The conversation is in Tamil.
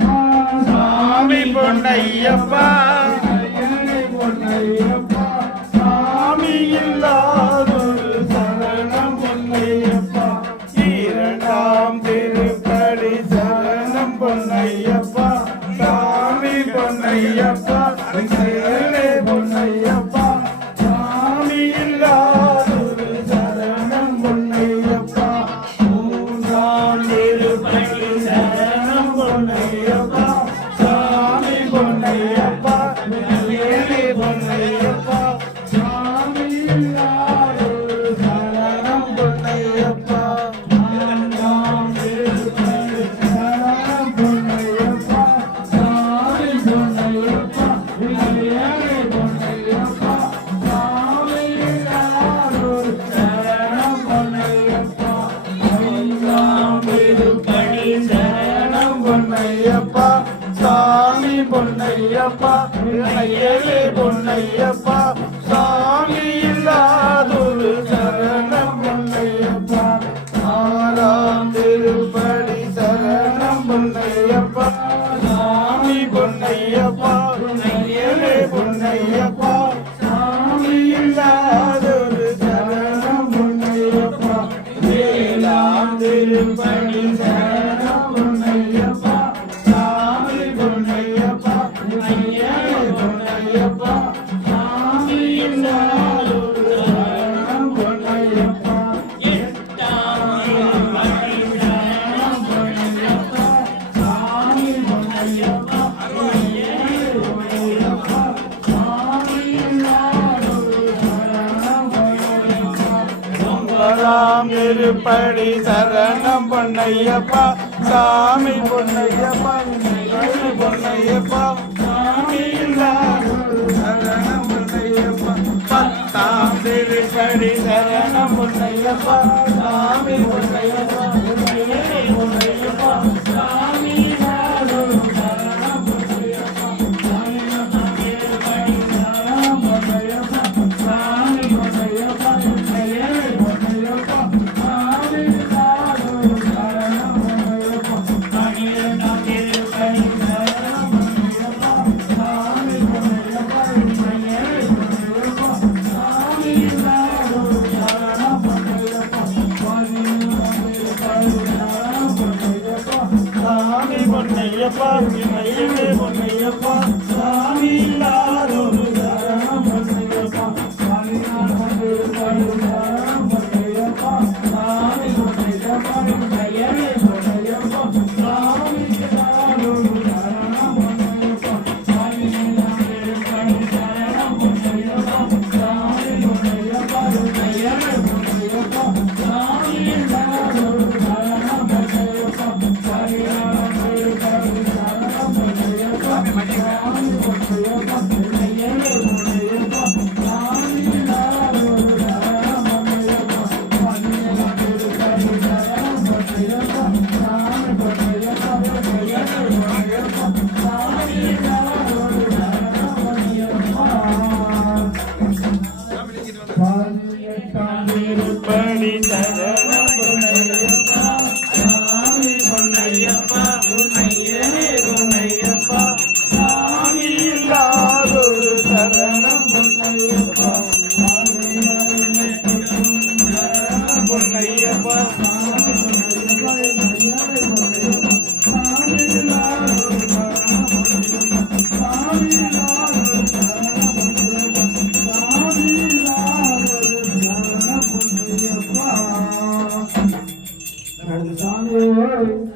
சாமி பொன்னையப்பா பொன்னையப்பா சாமி இல்லாதொரு சரணம் பொன்னையப்பா இரண்டாம் திருப்படி சரணம் பொன்னையப்பா சாமி பொன்னையப்பா பொன்னையப்பா சாமி இல்லாதொரு சரணம் பொன்னையப்பா மூன்றாம் திருப்படி சரணம் பொன்னையப்பா சாமி பொன்னையப்பா பொன்னையப்பா சாமி இல்லாதொரு சரணம் பொன்னையப்பா மூன்றாம் திருப்படி சரணம் பொன்னையப்பா சாமி பொன்னையப்பா பொன்னையப்பா சாமி இல்லாதொரு சரணம் பொன்னையப்பா ஐந்தாம் திருப்படி சரணம் பொன்னையப்பா சாமி பொன்னையப்பா ஏழு பொன்னையப்பா சாமி இல்லாதொரு சரணம் பொன்னையப்பா ஆறாம் திருப்படி சரணம் பொன்னையப்பா சாமி பொன்னையப்பா ஏழு பொன்னையப்பா சாமி இல்லாதொரு சரணம் பொன்னையப்பா ஏழாம் திருப்படி சரணம் பொன்னையப்பா சாமி பொன்னையப்பா ஏழு பொன்னையப்பா சாமி இல்லாதொரு சரணம் பொன்னையப்பா எட்டாம் திருப்படி சரணம் பொன்னையப்பா சாமி பொன்னையப்பா ஏழு பொன்னையப்பா சாமி இல்லாதொரு சரணம் பொன்னையப்பா ஒன்பதாம் திருப்படி சரணம் பொன்னையப்பா சாமி பொன்னையப்பா ஏழு பொன்னையப்பா சாமி இல்லாதொரு சரணம் பொன்னையப்பா பத்தாம் திருப்படி சரணம் பொன்னையப்பா சாமி பொன்னையப்பா ஏழு பொன்னையப்பா சாமி இல்லாதொரு சரணம் பொன்னையப்பா பதினொன்றாம் திருப்படி சரணம் பொன்னையப்பா சாமி பொன்னையப்பா ஏழு பொன்னையப்பா சாமி இல்லாதொரு சரணம் பொன்னையப்பா பன்னிரண்டாம் திருப்படி சரணம் பொன்னையப்பா சாமி பொன்னையப்பா ஏழு பொன்னையப்பா சாமி இல்லாதொரு சரணம் பொன்னையப்பா பதினொன்றாம் திருப்படி சரணம் பொன்னையப்பா சாமி பொன்னையப்பா ஏழு பொன்னையப்பா சாமி இல்லாதொரு சரணம் பொன்னையப்பா பதினாறாம் திருப்படி சரணம் பொன்னையப்பா சாமி பொன்னையப்பா ஏழு பொன்னையப்பா சாமி இல்லாதொரு சரணம் பொன்னையப்பா பதினைந்தாம் திருப்படி சரணம் பொன்னையப்பா சாமி பொன்னையப்பா ஏழு பொன்னையப்பா சாமி இல்லாதொரு சரணம் பொன்னையப்பா பதினாறாம் திருப்படி சரணம் பொன்னையப்பா சாமி பொன்னையப்பா ஏழு பொன்னையப்பா சாமி இல்லாதொரு சரணம் பொன்னையப்பா பதினேழாம் திருப்படி சரணம் பொன்னையப்பா சாமி பொன்னையப்பா ஏழு பொன்னையப்பா சாமி இல்லாதொரு சரணம் பொன்னையப்பா பதினெட்டாம் திருப்படி சரணம் பொன்னையப்பா சாமி பொன்னையப்பா ஏழு பொன்னையப்பா சாமி இல்லாதொரு சரணம் பொன்னையப்பா பொன்னையப்பா சாமி